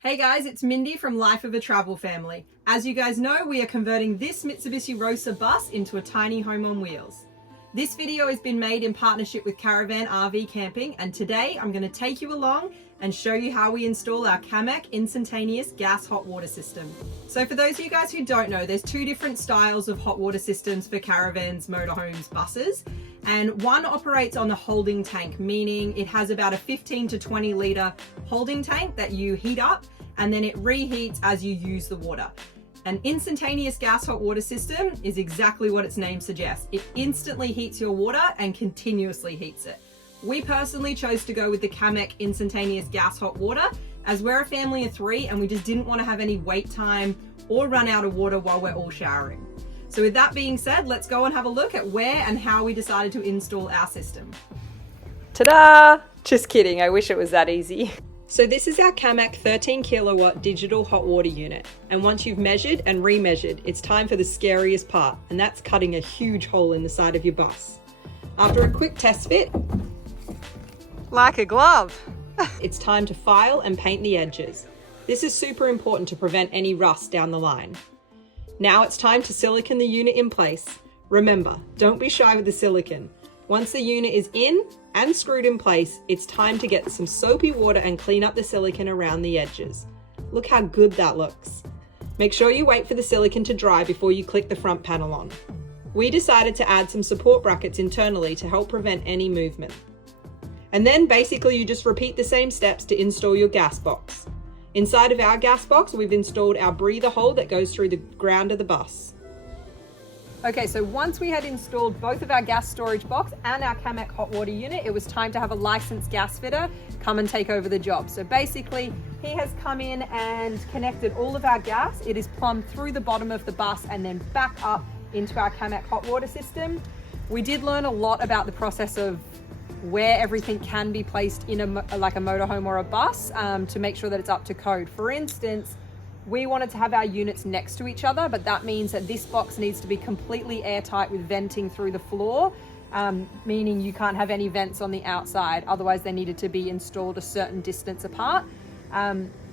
Hey guys, it's Mindy from Life of a Travel Family. As you guys know, we are converting this Mitsubishi Rosa bus into a tiny home on wheels. This video has been made in partnership with Caravan RV Camping, and today I'm going to take you along and show you how we install our Camec instantaneous gas hot water system. So for those of you guys who don't know, there's two different styles of hot water systems for caravans, motorhomes, buses. And one operates on the holding tank, meaning it has about a 15 to 20 litre holding tank that you heat up and then it reheats as you use the water. An instantaneous gas hot water system is exactly what its name suggests. It instantly heats your water and continuously heats it. We personally chose to go with the Camec instantaneous gas hot water as we're a family of 3 and we just didn't want to have any wait time or run out of water while we're all showering. So with that being said, let's go and have a look at where and how we decided to install our system. Ta-da! Just kidding, I wish it was that easy. So this is our Camec 13 kilowatt digital hot water unit. And once you've measured and remeasured, it's time for the scariest part, and that's cutting a huge hole in the side of your bus. After a quick test fit, like a glove, it's time to file and paint the edges. This is super important to prevent any rust down the line. Now it's time to silicone the unit in place. Remember, don't be shy with the silicone. Once the unit is in and screwed in place, it's time to get some soapy water and clean up the silicone around the edges. Look how good that looks. Make sure you wait for the silicone to dry before you click the front panel on. We decided to add some support brackets internally to help prevent any movement. And then basically you just repeat the same steps to install your gas box. Inside of our gas box, we've installed our breather hole that goes through the ground of the bus. Okay, so once we had installed both of our gas storage box and our Camec hot water unit, it was time to have a licensed gas fitter come and take over the job. So basically, he has come in and connected all of our gas. It is plumbed through the bottom of the bus and then back up into our Camec hot water system. We did learn a lot about the process of where everything can be placed in like a motorhome or a bus to make sure that it's up to code. For instance, we wanted to have our units next to each other, but that means that this box needs to be completely airtight with venting through the floor, meaning you can't have any vents on the outside. Otherwise, they needed to be installed a certain distance apart.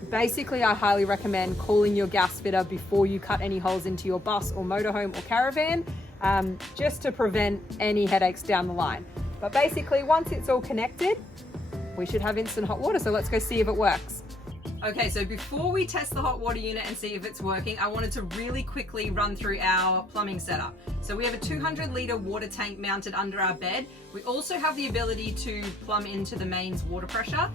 Basically, I highly recommend calling your gas fitter before you cut any holes into your bus or motorhome or caravan, just to prevent any headaches down the line. But basically, once it's all connected, we should have instant hot water. So let's go see if it works. Okay, so before we test the hot water unit and see if it's working, I wanted to really quickly run through our plumbing setup. So we have a 200 litre water tank mounted under our bed. We also have the ability to plumb into the mains water pressure.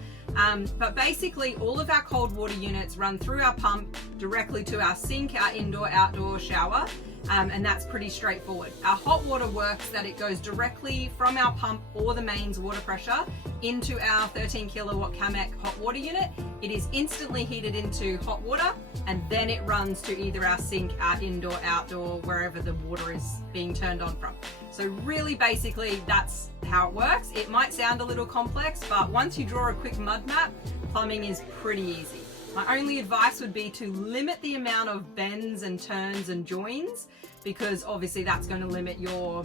But basically all of our cold water units run through our pump directly to our sink, our indoor-outdoor shower. And that's pretty straightforward. Our hot water works that it goes directly from our pump or the mains water pressure into our 13 kilowatt Camec hot water unit. It is instantly heated into hot water and then it runs to either our sink, our indoor, outdoor, wherever the water is being turned on from. So really basically that's how it works. It might sound a little complex, but once you draw a quick mud map, plumbing is pretty easy. My only advice would be to limit the amount of bends and turns and joins, because obviously that's going to limit your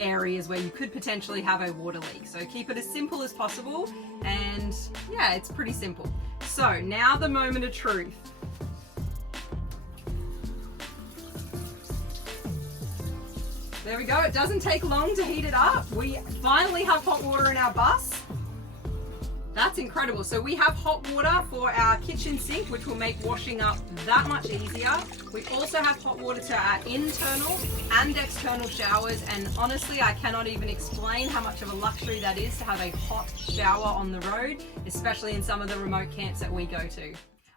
areas where you could potentially have a water leak. So keep it as simple as possible, and yeah, it's pretty simple. So now the moment of truth. There we go. It doesn't take long to heat it up. We finally have hot water in our bus. That's incredible. So we have hot water for our kitchen sink, which will make washing up that much easier. We also have hot water to our internal and external showers. And honestly, I cannot even explain how much of a luxury that is to have a hot shower on the road, especially in some of the remote camps that we go to.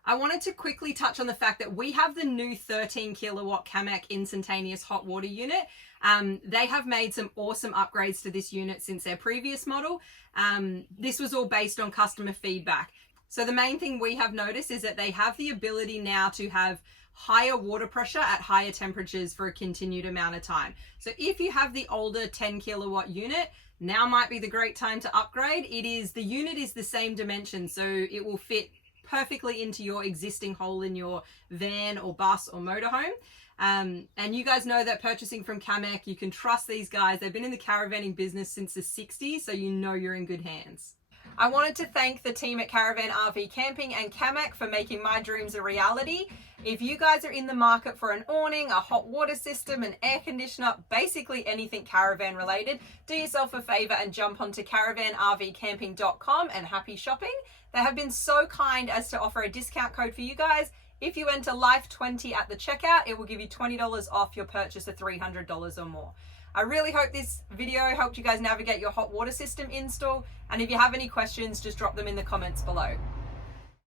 I wanted to quickly touch on the fact that we have the new 13 kilowatt Camec instantaneous hot water unit. They have made some awesome upgrades to this unit since their previous model. This was all based on customer feedback. So the main thing we have noticed is that they have the ability now to have higher water pressure at higher temperatures for a continued amount of time. So if you have the older 10 kilowatt unit, now might be the great time to upgrade. The unit is the same dimension, so it will fit perfectly into your existing hole in your van or bus or motorhome. And you guys know that purchasing from Camec, you can trust these guys. They've been in the caravanning business since the 60s, so you know you're in good hands. I wanted to thank the team at Caravan RV Camping and Camec for making my dreams a reality. If you guys are in the market for an awning, a hot water system, an air conditioner, basically anything caravan related, do yourself a favor and jump onto caravanrvcamping.com and happy shopping. They have been so kind as to offer a discount code for you guys. If you enter LIFE20 at the checkout, it will give you $20 off your purchase of $300 or more. I really hope this video helped you guys navigate your hot water system install. And if you have any questions, just drop them in the comments below.